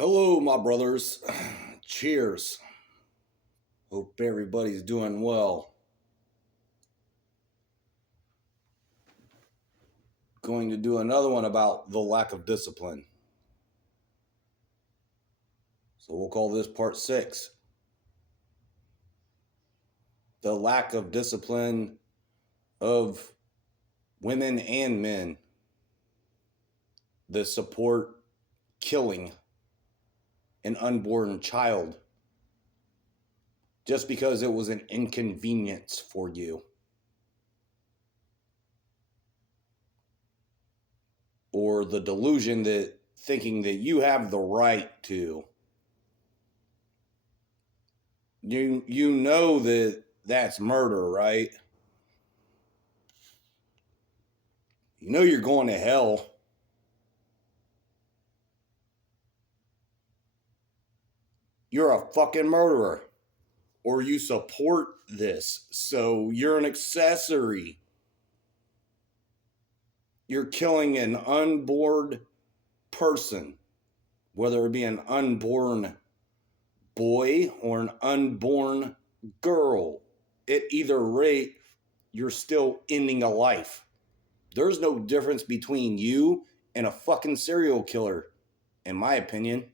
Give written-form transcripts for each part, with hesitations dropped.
Hello, my brothers. Cheers. Hope everybody's doing well. Going to do another one about the lack of discipline. So we'll call this part 6. The lack of discipline of women and men that support killing an unborn child just because it was an inconvenience for you. Or the delusion that thinking that you have the right to. You know that that's murder, right? You know you're going to hell. You're a fucking murderer. Or you support this. So you're an accessory. You're killing an unborn person, whether it be an unborn boy or an unborn girl. At either rate, you're still ending a life. There's no difference between you and a fucking serial killer, in my opinion.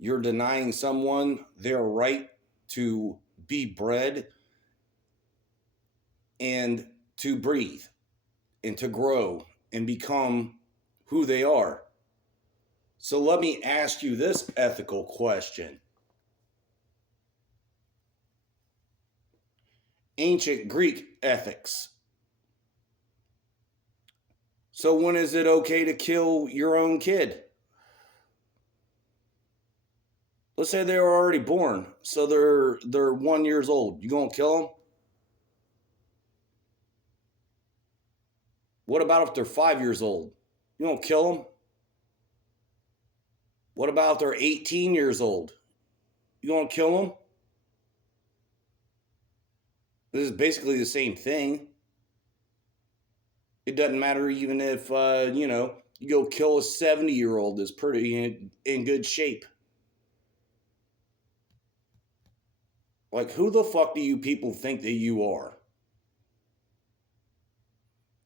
You're denying someone their right to be bred and to breathe and to grow and become who they are. So let me ask you this ethical question. Ancient Greek ethics. So when is it okay to kill your own kid? Let's say they were already born, so they're 1 year old. You gonna kill them? What about if they're 5 years old? You gonna kill them? What about if they're 18 years old? You gonna kill them? This is basically the same thing. It doesn't matter even if you go kill a 70-year-old that's pretty in good shape. Like, who the fuck do you people think that you are?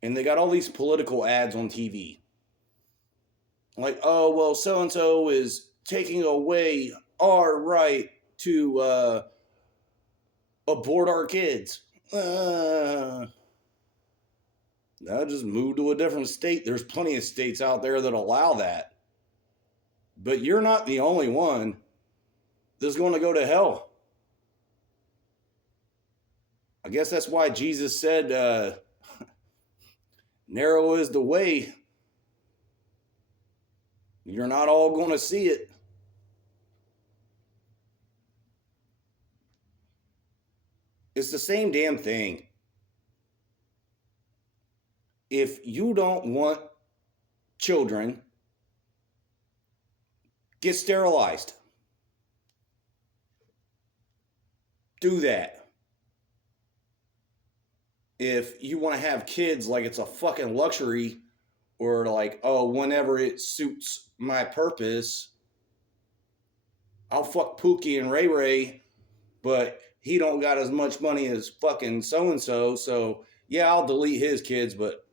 And they got all these political ads on TV. Like, oh, well, so-and-so is taking away our right to abort our kids. Now just move to a different state. There's plenty of states out there that allow that. But you're not the only one that's going to go to hell. I guess that's why Jesus said, narrow is the way. You're not all going to see it. It's the same damn thing. If you don't want children, get sterilized. Do that. If you want to have kids like it's a fucking luxury, or like, oh, whenever it suits my purpose, I'll fuck Pookie and Ray Ray, but he don't got as much money as fucking so-and-so, so yeah, I'll delete his kids, but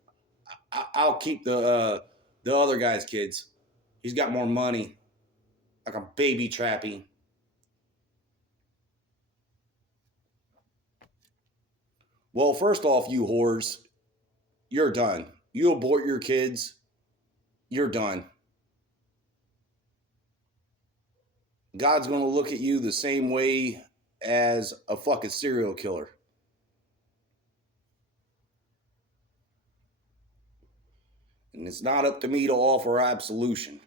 I'll keep the other guy's kids. He's got more money. Like a baby trappy. Well, first off, you whores, you're done. You abort your kids, you're done. God's going to look at you the same way as a fucking serial killer. And it's not up to me to offer absolution.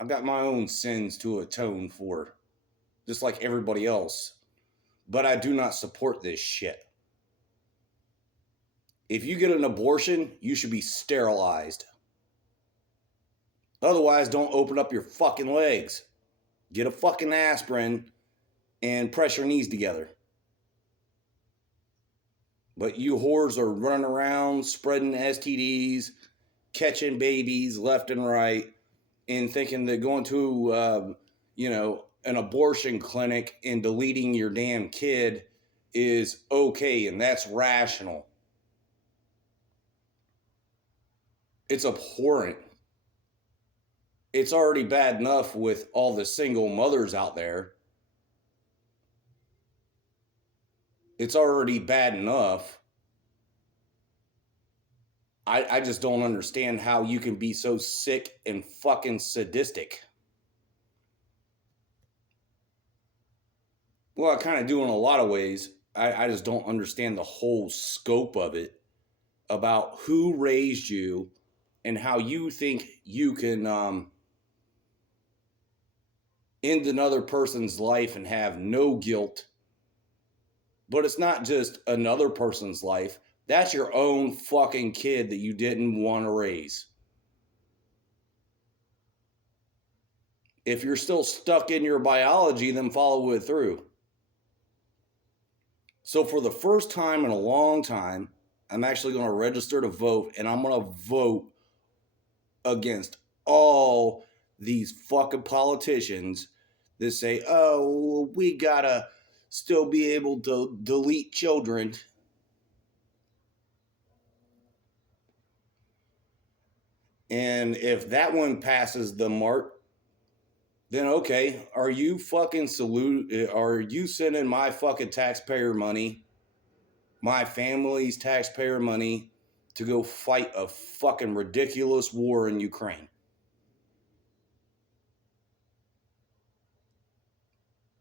I've got my own sins to atone for, just like everybody else. But I do not support this shit. If you get an abortion, you should be sterilized. Otherwise, don't open up your fucking legs. Get a fucking aspirin and press your knees together. But you whores are running around spreading STDs, catching babies left and right, and thinking that going to, an abortion clinic and deleting your damn kid is okay and that's rational. It's abhorrent. It's already bad enough with all the single mothers out there. It's already bad enough. I just don't understand how you can be so sick and fucking sadistic. Well, I kind of do in a lot of ways. I just don't understand the whole scope of it about who raised you and how you think you can end another person's life and have no guilt. But it's not just another person's life. That's your own fucking kid that you didn't want to raise. If you're still stuck in your biology, then follow it through. So for the first time in a long time, I'm actually going to register to vote, and I'm going to vote against all these fucking politicians that say, oh, we gotta still be able to delete children. And if that one passes the mark, then okay, are you sending my fucking taxpayer money, my family's taxpayer money, to go fight a fucking ridiculous war in Ukraine?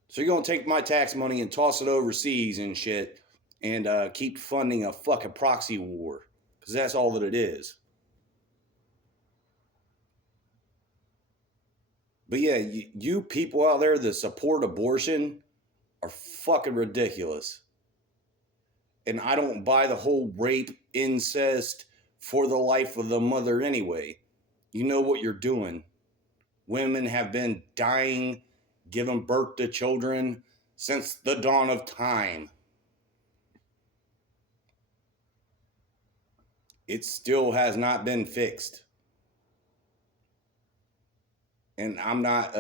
So you're going to take my tax money and toss it overseas and shit and keep funding a fucking proxy war, because that's all that it is. But yeah, you people out there that support abortion are fucking ridiculous. And I don't buy the whole rape, incest, for the life of the mother anyway. You know what you're doing. Women have been dying, giving birth to children since the dawn of time. It still has not been fixed. And I'm not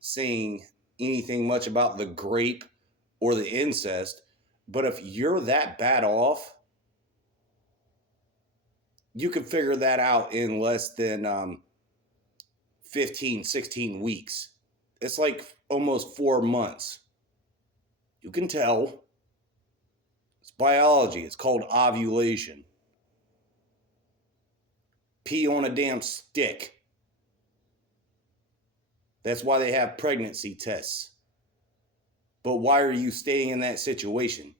saying anything much about the grape or the incest, but if you're that bad off, you can figure that out in less than 15, 16 weeks. It's like almost 4 months. You can tell. It's biology. It's called ovulation. Pee on a damn stick. That's why they have pregnancy tests. But why are you staying in that situation?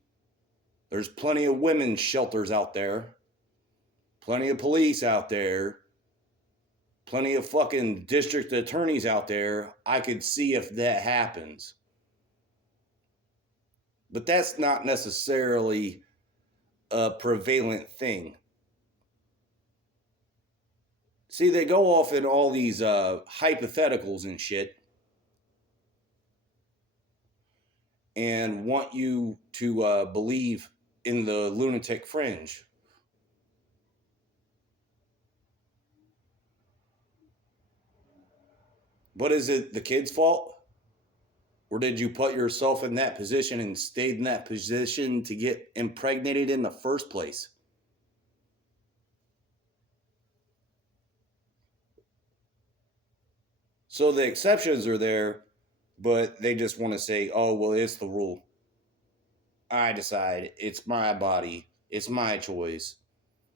There's plenty of women's shelters out there. Plenty of police out there. Plenty of fucking district attorneys out there. I could see if that happens. But that's not necessarily a prevalent thing. See, they go off in all these hypotheticals and shit and want you to believe in the lunatic fringe. But is it the kid's fault? Or did you put yourself in that position and stayed in that position to get impregnated in the first place? So the exceptions are there, but they just want to say, oh, well, it's the rule. I decide. It's my body. It's my choice.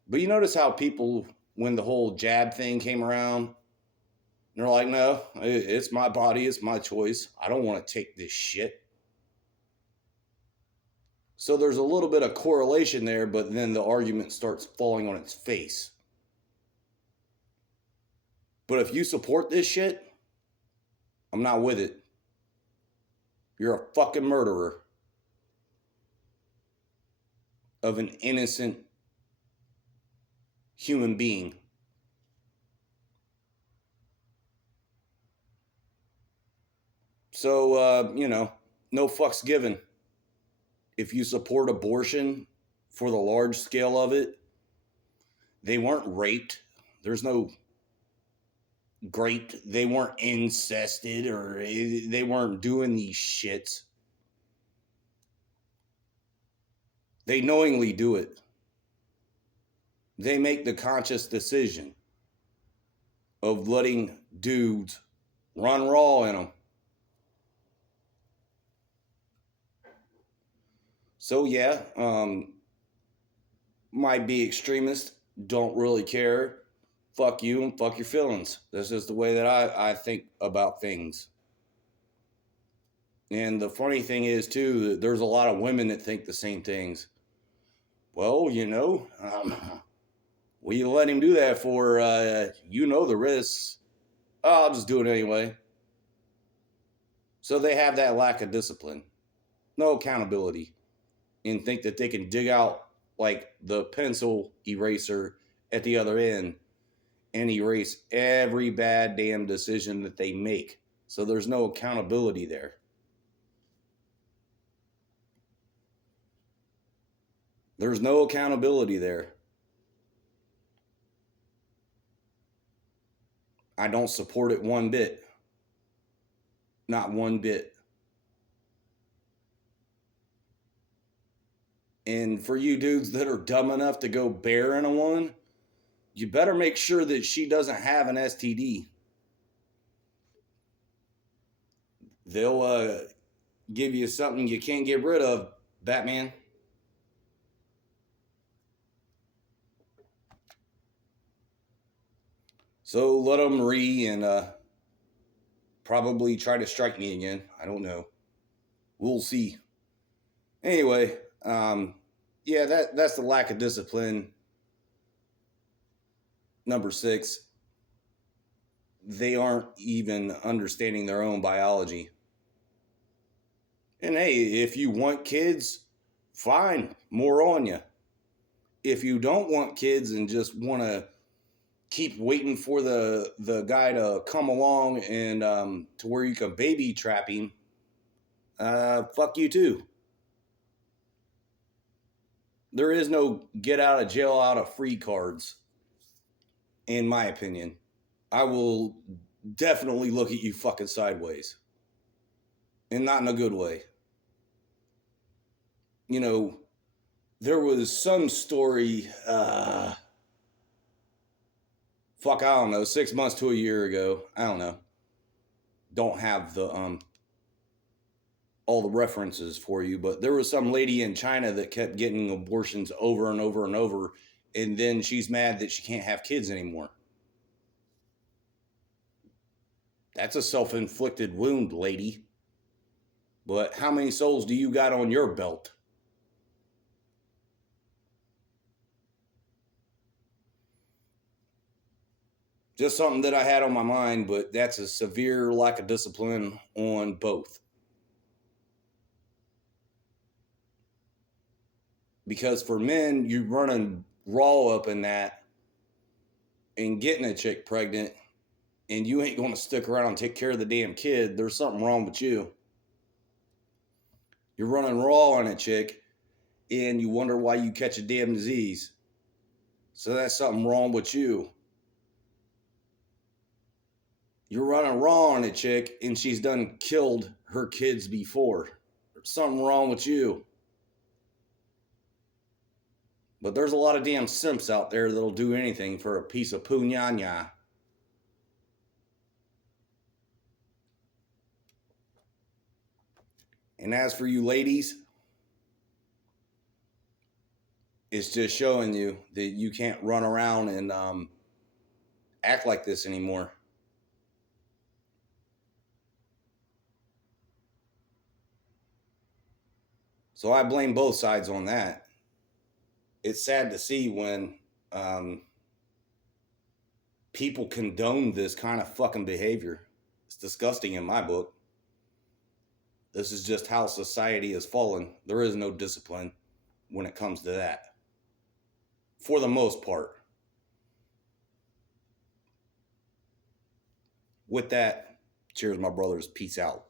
But you notice how people, when the whole jab thing came around, they're like, no, it's my body. It's my choice. I don't want to take this shit. So there's a little bit of correlation there, but then the argument starts falling on its face. But if you support this shit, I'm not with it. You're a fucking murderer of an innocent human being. So, no fucks given. If you support abortion, for the large scale of it. They weren't raped. There's no raped. They weren't incested or they weren't doing these shits. They knowingly do it. They make the conscious decision of letting dudes run raw in them. So yeah, might be extremist, don't really care. Fuck you and fuck your feelings. This is the way that I think about things. And the funny thing is too, there's a lot of women that think the same things. Well, what you let him do that for? The risks. Oh, I'll just do it anyway. So they have that lack of discipline, no accountability, and think that they can dig out like the pencil eraser at the other end and erase every bad damn decision that they make. So there's no accountability there. There's no accountability there. I don't support it one bit. Not one bit. And for you dudes that are dumb enough to go bearing a one, you better make sure that she doesn't have an STD. They'll give you something you can't get rid of, Batman. So let them and probably try to strike me again. I don't know. We'll see. Anyway, yeah, that's the lack of discipline. Number 6, they aren't even understanding their own biology. And hey, if you want kids, fine, more on you. If you don't want kids and just want to keep waiting for the guy to come along and to where you can baby trap him, fuck you too. There is no get out of jail out of free cards, in my opinion. I will definitely look at you fucking sideways. And not in a good way. There was some story, I don't know, 6 months to a year ago. I don't know. Don't have the all the references for you, but there was some lady in China that kept getting abortions over and over and over, and then she's mad that she can't have kids anymore. That's a self-inflicted wound, lady. But how many souls do you got on your belt? Just something that I had on my mind, but that's a severe lack of discipline on both. Because for men, you're running raw up in that and getting a chick pregnant, and you ain't going to stick around and take care of the damn kid. There's something wrong with you. You're running raw on a chick, and you wonder why you catch a damn disease. So that's something wrong with you. You're running raw on a chick, and she's done killed her kids before. There's something wrong with you. But there's a lot of damn simps out there that'll do anything for a piece of punyanya. And as for you ladies, it's just showing you that you can't run around and act like this anymore. So I blame both sides on that. It's sad to see when people condone this kind of fucking behavior. It's disgusting in my book. This is just how society has fallen. There is no discipline when it comes to that. For the most part. With that, cheers, my brothers. Peace out.